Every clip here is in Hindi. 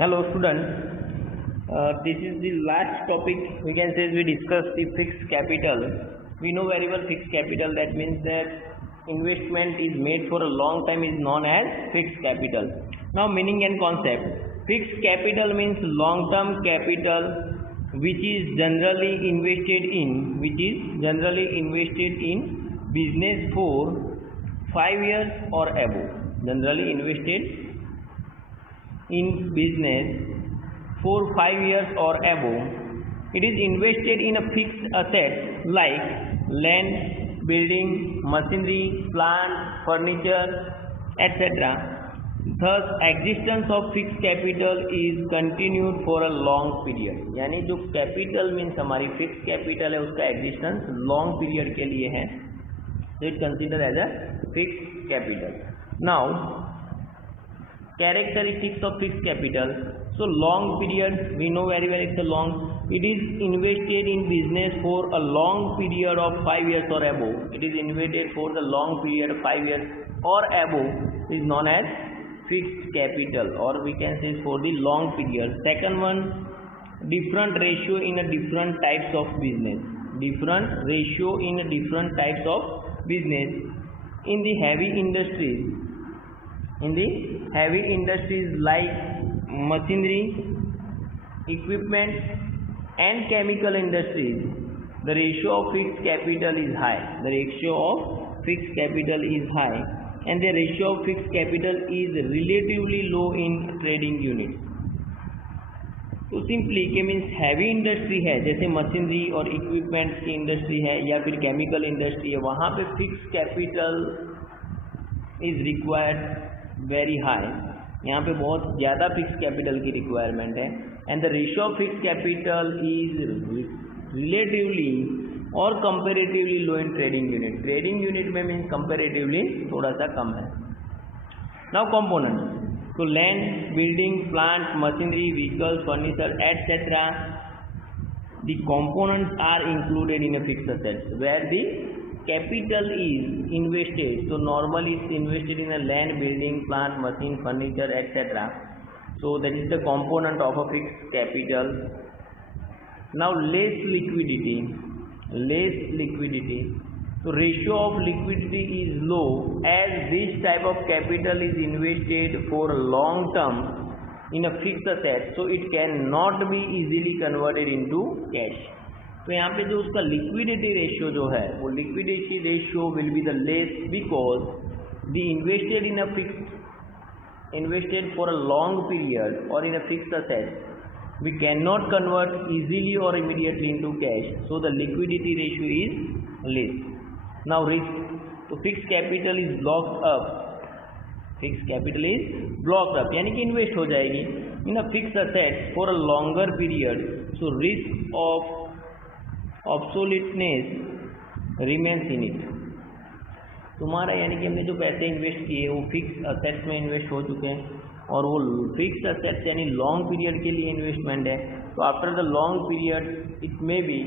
Hello students, this is the last topic. We can say we discuss the fixed capital. We know very well fixed capital, that means that investment is made for a long time is known as fixed capital. Now meaning and concept. Fixed capital means long term capital which is generally invested in business for 5 years or above. Generally invested in business for 5 years or above. It is invested in a fixed asset like land, building, machinery, plant, furniture, etc. Thus, existence of fixed capital is continued for a long period. यानी जो capital means हमारी fixed capital है उसका existence long period के लिए है. So it considered as a fixed capital. Now, characteristics of fixed capital. So long period, we know very well it's a long. It is invested in business for a long period of 5 years or above. It is invested for the long period of 5 years or above is known as fixed capital, or we can say for the long period. Second one, different ratio in a different types of business. Different ratio in a different types of business. In the heavy industries like machinery, equipment and chemical industries, the ratio of fixed capital is high. And the ratio of fixed capital is relatively low in trading units. तो सिंपली के मीन्स हैवी इंडस्ट्री है, जैसे मशीनरी और इक्विपमेंट की इंडस्ट्री है या फिर केमिकल इंडस्ट्री है, वहाँ पे fix capital is required very high. यहाँ पे बहुत ज़्यादा फिक्स कैपिटल की रिक्वायरमेंट है. And the ratio of fix capital is relatively और comparatively low in trading unit. Trading unit में मीन्स कंपेरेटिवली थोड़ा सा कम है. Now components. So land, building, plant, machinery, vehicles, furniture, etc. The components are included in a fixed asset where the capital is invested. So normally it's invested in a land, building, plant, machine, furniture, etc. So that is the component of a fixed capital. Now less liquidity. So ratio of liquidity is low as this type of capital is invested for long term in a fixed asset, so it cannot be easily converted into cash. तो यहाँ पे जो उसका liquidity ratio जो है वो liquidity ratio will be the less because the invested for a long period or in a fixed asset we cannot convert easily or immediately into cash, so the liquidity ratio is less. Now risk. तो fixed capital is blocked up. यानी कि इन्वेस्ट हो जाएगी in a fix asset for a longer period. So risk of obsolescence remains in it. तुम्हारा यानी कि हमने जो पैसे इन्वेस्ट किए वो फिक्स असेट्स में इन्वेस्ट हो चुके हैं और वो फिक्स असेट्स यानी लॉन्ग पीरियड के लिए इन्वेस्टमेंट है. तो after the long period it may be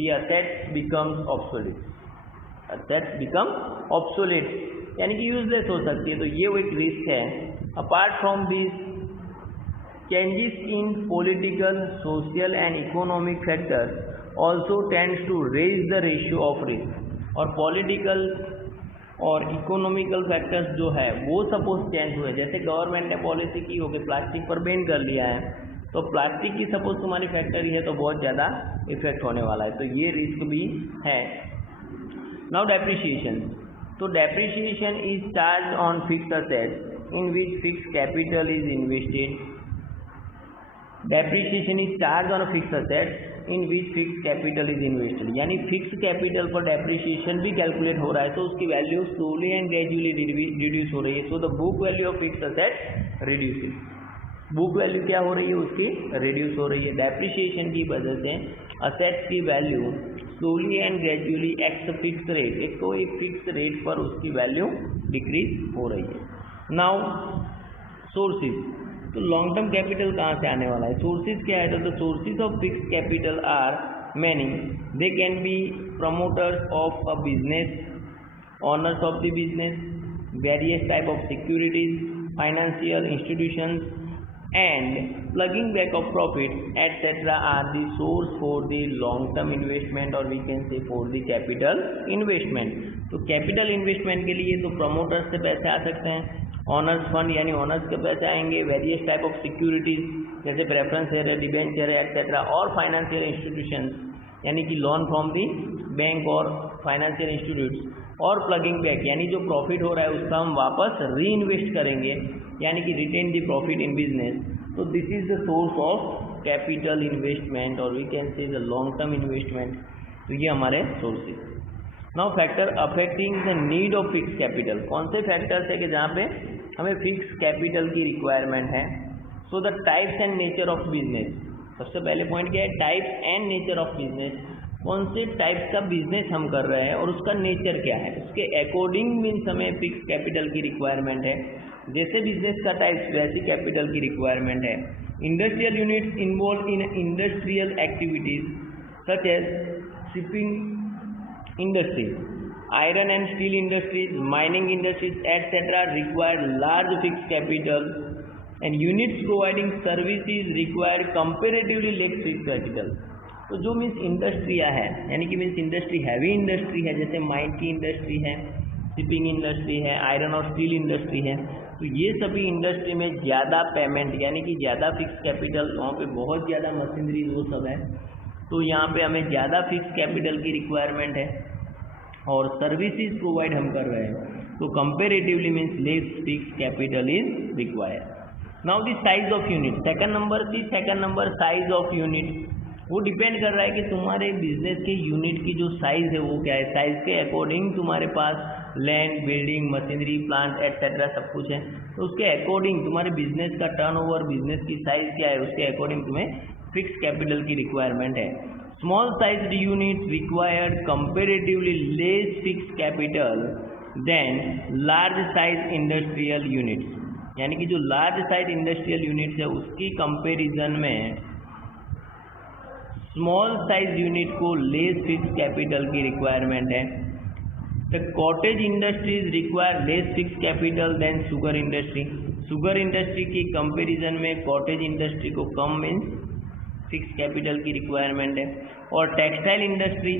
the assets becomes ऑब्सोलिट. assets become obsolete यानी कि यूजलेस हो सकती है. तो ये वो एक रिस्क है. Apart from this, changes in political, social and economic factors also tends to raise the ratio of risk. और पॉलिटिकल और इकोनॉमिकल फैक्टर्स जो है वो सपोज चेंज हुए, जैसे गवर्नमेंट ने पॉलिसी की हो कि प्लास्टिक पर बैन कर लिया है, तो प्लास्टिक की सपोज तुम्हारी फैक्ट्री है तो बहुत ज़्यादा इफेक्ट होने वाला है. तो ये रिस्क भी है. Now depreciation. So depreciation is charged on fixed assets in which fixed capital is invested. Depreciation is charged on a fixed asset in which fixed capital is invested. यानी fixed capital पर depreciation भी calculate हो रहा है, तो उसकी value slowly and gradually reduce हो रही है. So the book value of fixed asset reduces. Book value क्या हो रही है उसकी रिड्यूस हो रही है. डेप्रिसिएशन की वजह से असेट्स की value slowly and gradually x fix rate, एक तो एक फिक्स रेट पर उसकी वैल्यू डिक्रीज हो रही है. Now sources. तो लॉन्ग टर्म कैपिटल कहाँ से आने वाला है? सोर्सेज क्या है? तो the sources of fix capital R many. They can be promoters of a business, owners of the business, various type of securities, financial institutions, and plugging back of profit etc. are the source for the long term investment or we can say for the capital investment. तो कैपिटल इन्वेस्टमेंट के लिए तो प्रमोटर्स से पैसे आ सकते हैं, ऑनर्स फंड यानी ऑनर्स के पैसे आएंगे, वेरियस टाइप ऑफ सिक्योरिटीज जैसे प्रेफरेंस शेयर है, डिबेंचर है एक्सेट्रा, और फाइनेंशियल इंस्टीट्यूशंस यानी कि लोन फ्रॉम दी बैंक और फाइनेंशियल इंस्टीट्यूट्स, और प्लगिंग बैक यानी जो प्रॉफिट हो रहा है उसका हम वापस री इन्वेस्ट करेंगे यानी कि retain the profit in business. तो this is the source of capital investment और we can say the long term investment. तो ये हमारे sources. Now factor affecting the need of fix capital. कौन से फैक्टर्स है कि जहाँ पे हमें फिक्स कैपिटल की रिक्वायरमेंट है. So the types and nature of business. सबसे पहले पॉइंट क्या है, types and nature of business. कौन से टाइप्स का बिजनेस हम कर रहे हैं और उसका नेचर क्या है, उसके अकॉर्डिंग मीन्स हमें फिक्स कैपिटल की रिक्वायरमेंट है. जैसे बिजनेस का टाइप्स वैसी कैपिटल की रिक्वायरमेंट है. Industrial units involve in industrial activities such as shipping industries, iron and steel industries, mining industries etc. require large fixed capital and units providing services require comparatively less fixed capital. तो जो मीन्स इंडस्ट्रिया है यानी कि मीन्स इंडस्ट्री हैवी इंडस्ट्री है, जैसे माइन की इंडस्ट्री है, शिपिंग इंडस्ट्री है, आयरन और स्टील इंडस्ट्री है, तो ये सभी इंडस्ट्री में ज़्यादा पेमेंट यानी कि ज़्यादा फिक्स कैपिटल, वहाँ पे बहुत ज़्यादा मशीनरी वो सब है, तो यहाँ पे हमें ज़्यादा फिक्स कैपिटल की रिक्वायरमेंट है और सर्विसेज प्रोवाइड हम कर रहे हैं, तो comparatively means less fix capital is required. Now the size of unit. Second number size of unit. वो डिपेंड कर रहा है कि तुम्हारे बिजनेस के यूनिट की जो साइज़ है वो क्या है. साइज़ के अकॉर्डिंग तुम्हारे पास land, building, machinery, plant etcetera सब कुछ है, तो उसके अकॉर्डिंग तुम्हारे बिजनेस का टर्नओवर, बिजनेस की साइज़ क्या है उसके अकॉर्डिंग तुम्हें फिक्स कैपिटल की रिक्वायरमेंट है. Small sized units required comparatively less fix capital than large size industrial units. यानी कि जो लार्ज साइज इंडस्ट्रियल यूनिट्स है उसकी कंपैरिजन में स्मॉल साइज यूनिट को लेस फिक्स कैपिटल की रिक्वायरमेंट है. The cottage industries require less fix capital than sugar industry. Sugar industry की कंपैरिजन में कॉटेज इंडस्ट्री को कम मीन्स फिक्स कैपिटल की रिक्वायरमेंट है. और textile industry,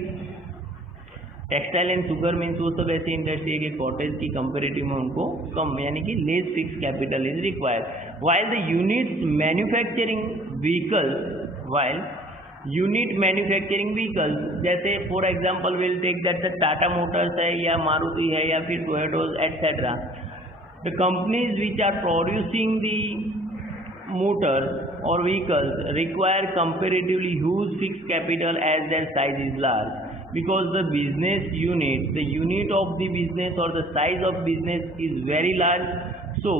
textile and sugar means वो सब ऐसी इंडस्ट्री है कि कॉटेज की कंपेरेटिव में उनको कम यानी कि less fix capital is required. While the units manufacturing vehicles जैसे for example will take that the Tata Motors है या मारुति है या फिर Toyota etcetera. The companies which are producing the motors or vehicles require comparatively huge fixed capital as their size is large, because the business unit, the unit of the business or the size of business is very large, so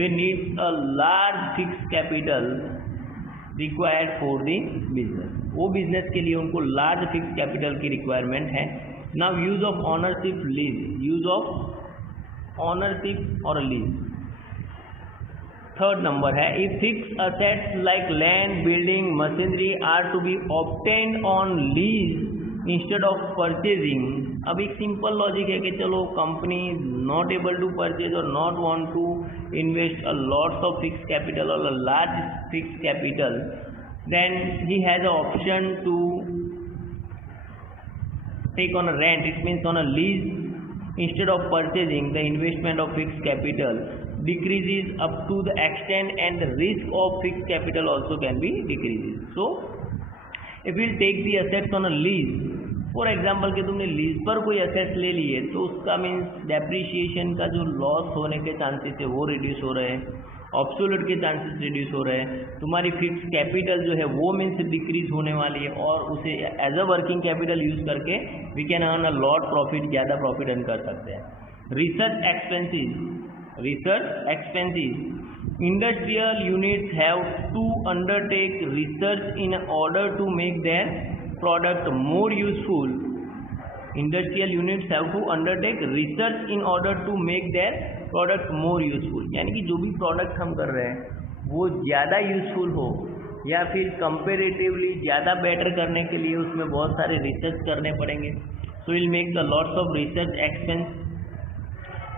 they need a large fixed capital required for the business. वो बिजनेस के लिए उनको लार्ज फिक्स कैपिटल की रिक्वायरमेंट है. Now use of ownership lease. Use of ownership और लीज. थर्ड नंबर है if fix assets like land, building, machinery are to be obtained on lease instead of purchasing. अब एक सिंपल लॉजिक है कि चलो company not able to purchase और not want to invest a lots of fix capital और a large fix capital, then he has a option to take on a rent. It means on a lease instead of purchasing. The investment of fixed capital decreases up to the extent and the risk of fixed capital also can be decreases. So if we take the assets on a lease, for example कि तुमने लीज पर कोई असेट्स ले लिए तो उसका मीन्स डेप्रिशिएशन का जो लॉस होने के चांसेस है वो रिड्यूस हो रहे हैं, ऑब्सोल्यूट के चांसेस रिड्यूस हो रहे हैं, तुम्हारी फिक्स कैपिटल जो है वो मीन्स डिक्रीज होने वाली है और उसे as a working capital use करके we can earn a lot profit, ज़्यादा प्रॉफिट अर्न कर सकते हैं. Research expenses. Industrial units have to undertake research in order to make their product more useful. Industrial units have to undertake research in order to make their product more useful. यानी कि जो भी प्रोडक्ट हम कर रहे हैं वो ज़्यादा यूजफुल हो या फिर कंपेरेटिवली ज़्यादा बेटर करने के लिए उसमें बहुत सारे रिसर्च करने पड़ेंगे. So will make the lots of research expense.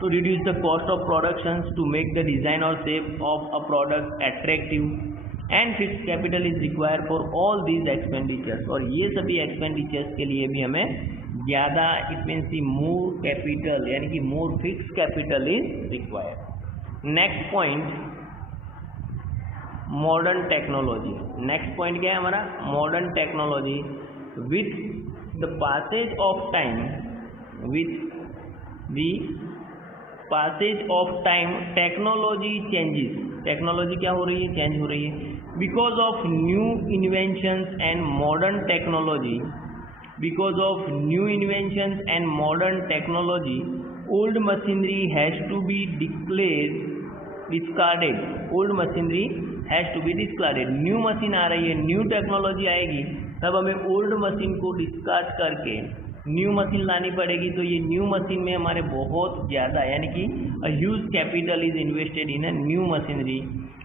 to reduce the cost of productions, to make the design or shape of a product attractive, and fixed capital is required for all these expenditures. और ये सभी expenditures के लिए भी हमें ज़्यादा, it means the more capital यानी कि more fix capital is required. Next point modern technology. Next point क्या है हमारा? Modern technology. With the passage of time, with the passage of time technology changes. Technology क्या हो रही है? चेंज हो रही है। Because of new inventions and modern technology, because of new inventions and modern technology, old machinery has to be discarded. Old machinery has to be discarded. New machine आ रही है, न्यू टेक्नोलॉजी आएगी, तब हमें ओल्ड मशीन को डिस्कार्ड करके न्यू मशीन लानी पड़ेगी। तो ये न्यू मशीन में हमारे बहुत ज़्यादा यानी कि a huge capital is invested in a new machinery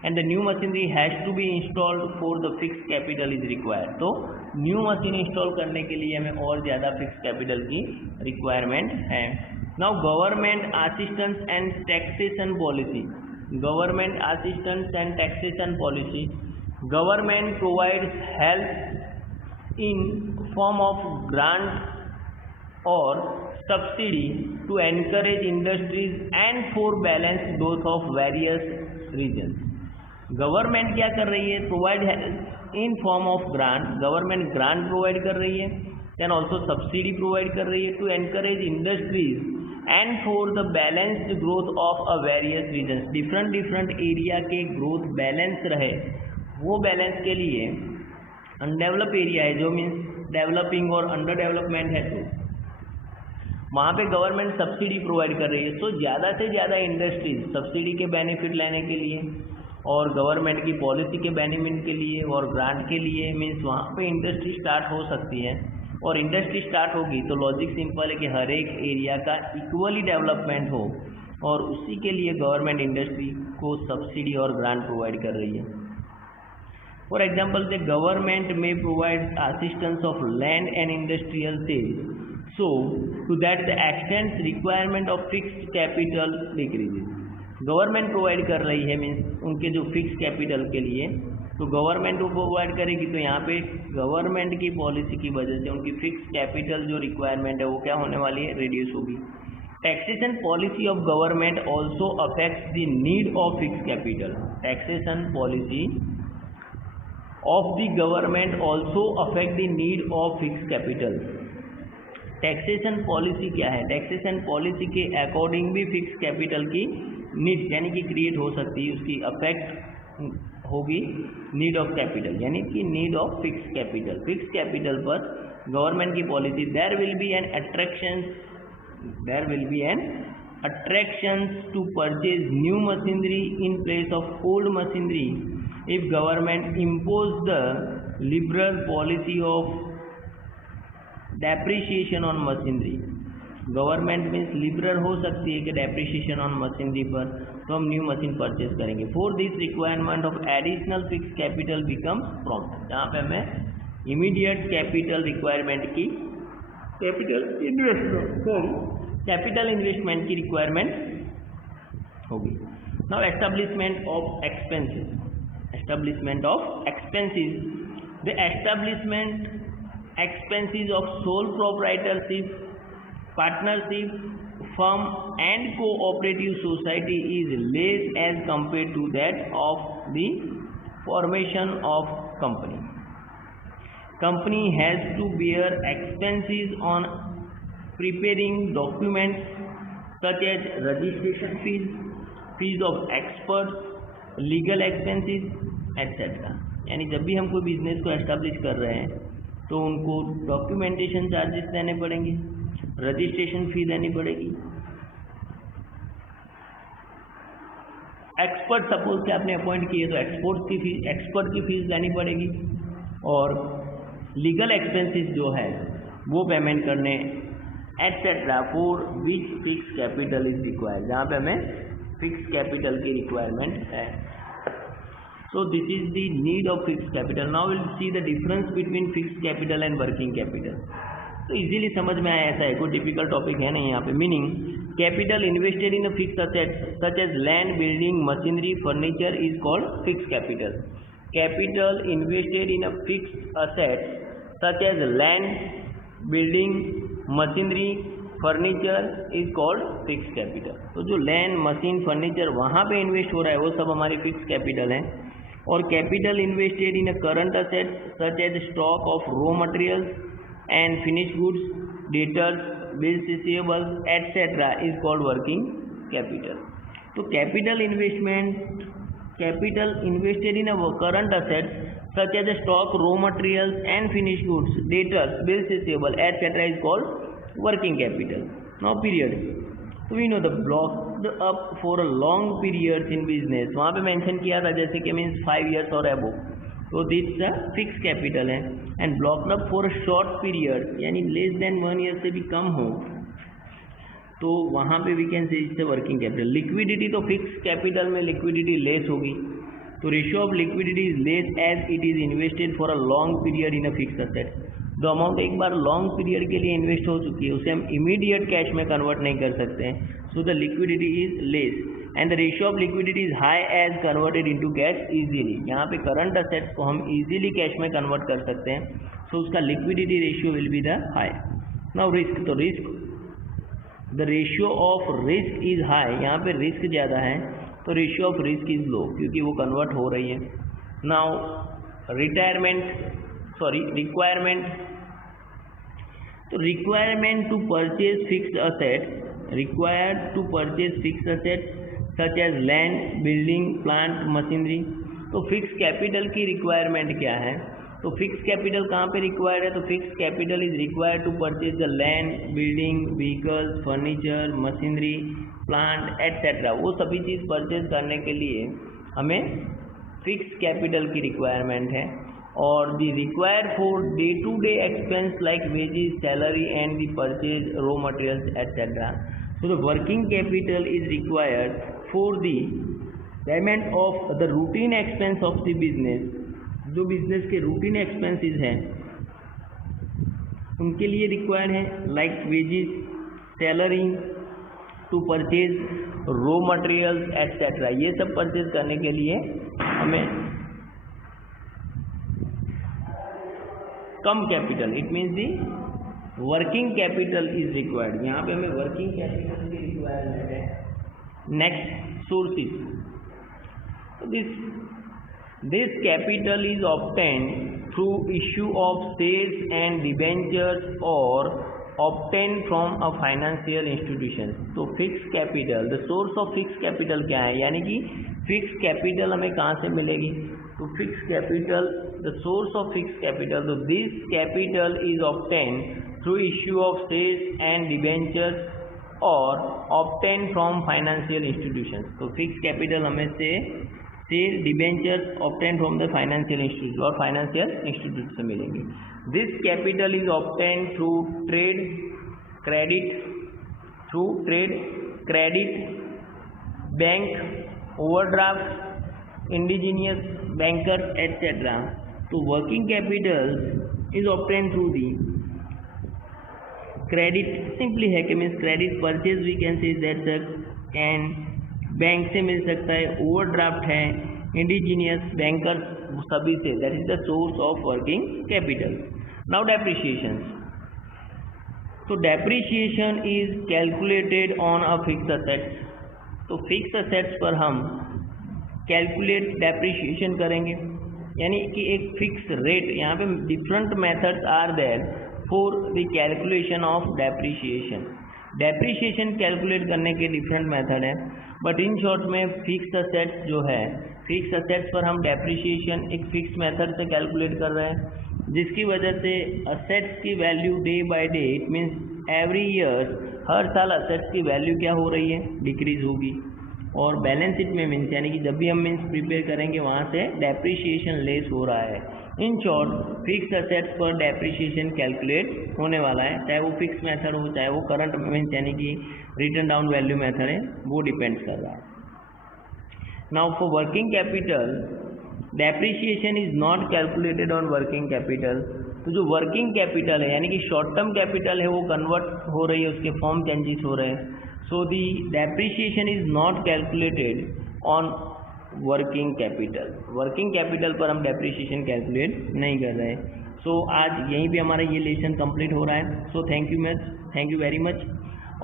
and the new machinery has to be installed for the fix capital is required. तो न्यू मशीन इंस्टॉल करने के लिए हमें और ज़्यादा फिक्स कैपिटल की रिक्वायरमेंट है। Now government assistance and taxation policy. Government assistance and taxation policy. Government provides help in form of grant और subsidy to encourage industries and for balance growth of various reasons. Government क्या कर रही है? Provide in form of grant. Government grant provide कर रही है, देन ऑल्सो सब्सिडी प्रोवाइड कर रही है to encourage industries and for the balanced growth of a various reasons. Different area के ग्रोथ बैलेंस रहे, वो बैलेंस के लिए अनडेवलप एरिया है जो मीन्स डेवलपिंग और अंडर डेवलपमेंट है, तो वहाँ पे गवर्नमेंट सब्सिडी प्रोवाइड कर रही है। तो ज़्यादा से ज़्यादा इंडस्ट्रीज सब्सिडी के बेनिफिट लेने के लिए और गवर्नमेंट की पॉलिसी के बेनिफिट के लिए और ग्रांट के लिए मीन्स वहाँ पे इंडस्ट्री स्टार्ट हो सकती है। और इंडस्ट्री स्टार्ट होगी तो लॉजिक सिंपल है कि हर एक एरिया का इक्वली डेवलपमेंट हो, और उसी के लिए गवर्नमेंट इंडस्ट्री को सब्सिडी और ग्रांट प्रोवाइड कर रही है। For example the government may provide assistance of land and industrial sales, so to that the extent requirement of fixed capital decreases। Government provide कर रही है मीन्स उनके जो फिक्स कैपिटल के लिए, तो गवर्नमेंट को प्रोवाइड करेगी, तो यहाँ पे गवर्नमेंट की पॉलिसी की वजह से उनकी फिक्स कैपिटल जो रिक्वायरमेंट है वो क्या होने वाली है? रिड्यूस होगी। Taxation policy of government also affects the need of fix capital. Taxation policy of the government also affect the need of fix capital. Taxation policy क्या है? टैक्सेशन पॉलिसी के अकॉर्डिंग भी फिक्स कैपिटल की नीड यानी कि क्रिएट हो सकती है, उसकी अफेक्ट होगी नीड ऑफ कैपिटल यानी कि need of fix capital. Fix capital पर गवर्नमेंट की policy there will be an attraction to purchase new machinery in place of old machinery if government impose the liberal policy of depreciation on machinery. Government means liberal हो सकती है कि डेप्रिसिएशन ऑन मशीनरी पर, तो हम न्यू मशीन परचेज करेंगे। For this requirement of additional fix capital becomes prompt. जहाँ पे हमें इमीडिएट कैपिटल रिक्वायरमेंट की कैपिटल इन्वेस्टमेंट की रिक्वायरमेंट होगी। Now establishment of expenses. Establishment of expenses. The establishment expenses of sole proprietorship, partnership, firm and cooperative society is less as compared to that of the formation of company. Company has to bear expenses on preparing documents such as registration fees, fees of experts, legal expenses etc. यानी जब भी हम कोई बिजनेस को एस्टेब्लिश कर रहे हैं तो उनको डॉक्यूमेंटेशन चार्जेस देने पड़ेंगे, रजिस्ट्रेशन फी देनी पड़ेगी, एक्सपर्ट सपोज कि आपने अपॉइंट किए तो एक्सपर्ट की फीस देनी पड़ेगी, और लीगल एक्सपेंसेस जो है वो पेमेंट करने etcetera for which fix capital is required, जहाँ पे हमें फिक्स कैपिटल की रिक्वायरमेंट है। So this is the need of fixed capital. Now we'll see the difference between fixed capital and working capital. तो इजीली समझ में आया, ऐसा है, कोई डिफिकल्ट टॉपिक है नहीं यहाँ पे। Meaning capital invested in a fix assets such as land, building, machinery, furniture is called fix capital. Capital invested in a fix assets such as land, building, machinery, furniture is called fix capital. तो जो लैंड, मशीन, फर्नीचर वहाँ पे इन्वेस्ट हो रहा है वो सब हमारी फिक्स कैपिटल है। और capital invested in a current assets such as stock of raw materials and finish goods, debtors, bills receivables etcetera is called working capital. तो capital invested in a current assets such as stock, raw materials and finished goods, debtors, bills receivable, etc. is called working capital. Now period. So we know the blocked up for a long periods in business. वहाँ पे मेंशन किया था जैसे कि मीन्स 5 years और above, तो दिस फिक्स कैपिटल है। And blocked up for short period यानी लेस देन 1 year से भी कम हो तो वहाँ पे वी कैन से इससे वर्किंग कैपिटल। लिक्विडिटी तो फिक्स कैपिटल में लिक्विडिटी लेस होगी, तो ratio of liquidity is less as it is invested for a long period in a fix asset. जो अमाउंट एक बार लॉन्ग पीरियड के लिए इन्वेस्ट हो चुकी है उसे हम इमीडिएट कैश में कन्वर्ट नहीं कर सकते हैं, so the liquidity is less and the ratio of liquidity is high as converted into cash easily. यहाँ पे करंट असेट्स को हम इजीली कैश में कन्वर्ट कर सकते हैं, सो उसका liquidity ratio will be the high. Now risk, तो risk the ratio of risk is high, यहाँ पे रिस्क ज़्यादा है तो ratio of risk is low क्योंकि वो कन्वर्ट हो रही है। नाउ रिक्वायरमेंट, तो requirement to purchase fixed asset, required to purchase fixed asset such as land, building, plant, machinery. तो फिक्स कैपिटल की रिक्वायरमेंट क्या है, तो फिक्स कैपिटल कहाँ पे रिक्वायर्ड है, तो fix capital is required to purchase the land, building, vehicles, furniture, machinery, plant etcetera. वो सभी चीज़ परचेज करने के लिए हमें फिक्स कैपिटल की रिक्वायरमेंट है। और the required for day to day expense like wages, salary and the purchase raw materials etcetera. So the working capital is required for the payment of the routine expense of the business. जो बिजनेस के रूटीन एक्सपेंसेस हैं उनके लिए रिक्वायर्ड है, like wages, salary, to purchase raw materials etcetera. ये सब परचेज करने के लिए हमें कम capital, it means the working capital is required. यहाँ पे हमें वर्किंग कैपिटल की रिक्वायरमेंट है। Next sources, this capital is obtained through issue of shares and debentures or obtained from a financial institution। तो fix capital, the source of fix capital क्या है, यानी कि फिक्स कैपिटल हमें कहाँ से मिलेगी, तो fix capital, the source of fix capital, तो this capital is obtain through issue of shares and debentures और ऑब्टेन फ्रॉम फाइनेंशियल इंस्टीट्यूशन। तो फिक्स कैपिटल हमें से share, debentures obtain from the financial institute और फाइनेंशियल इंस्टीट्यूट से मिलेंगे। This capital is obtain through trade credit, bank overdraft, indigenous bankers etcetera. तो working capital is obtain through the credit, simply है कि means credit purchase we can say that, and bank से मिल सकता है, ओवरड्राफ्ट है, इंडिजीनियस बैंकर सभी से, that is the source of working capital. Now depreciation, तो depreciation is calculated on a fix assets. तो फिक्स असेट्स पर हम कैलकुलेट डेप्रिसिएशन करेंगे, यानी कि एक फिक्स रेट, यहाँ पे different methods are there for the calculation of depreciation. Depreciation calculate करने के डिफरेंट मेथड है, बट इन शॉर्ट में फिक्स असेट्स जो है, फिक्स असेट्स पर हम डेप्रिसिएशन एक फिक्स मेथड से कैलकुलेट कर रहे हैं, जिसकी वजह से असेट्स की value day by day, it means every year, हर साल असेट्स की वैल्यू क्या हो रही है, डिक्रीज होगी। और बैलेंस शीट में मीन्स यानी कि जब भी हम मीन्स प्रिपेयर करेंगे वहाँ से डेप्रिसिएशन लेस हो रहा है। इन शॉर्ट फिक्स असेट्स पर डेप्रिसिएशन कैलकुलेट होने वाला है, चाहे वो फिक्स मेथड हो चाहे वो करंट मीन्स यानी कि रिटर्न डाउन वैल्यू मेथड है, वो डिपेंड कर रहा है। Now for working capital, depreciation is not calculated on working capital तो जो वर्किंग कैपिटल है यानी कि शॉर्ट टर्म कैपिटल है वो कन्वर्ट हो रही है, उसके फॉर्म चेंजेस हो रहे हैं। So the depreciation is not calculated on working capital, working capital पर हम डेप्रिसिएशन कैलकुलेट नहीं कर रहे हैं। सो आज यहीं पे हमारा ये लेसन कंप्लीट हो रहा है। So thank you very much.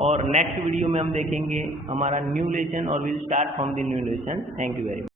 और नेक्स्ट वीडियो में हम देखेंगे हमारा न्यू लेसन और will start from the new lesson. Thank you very much.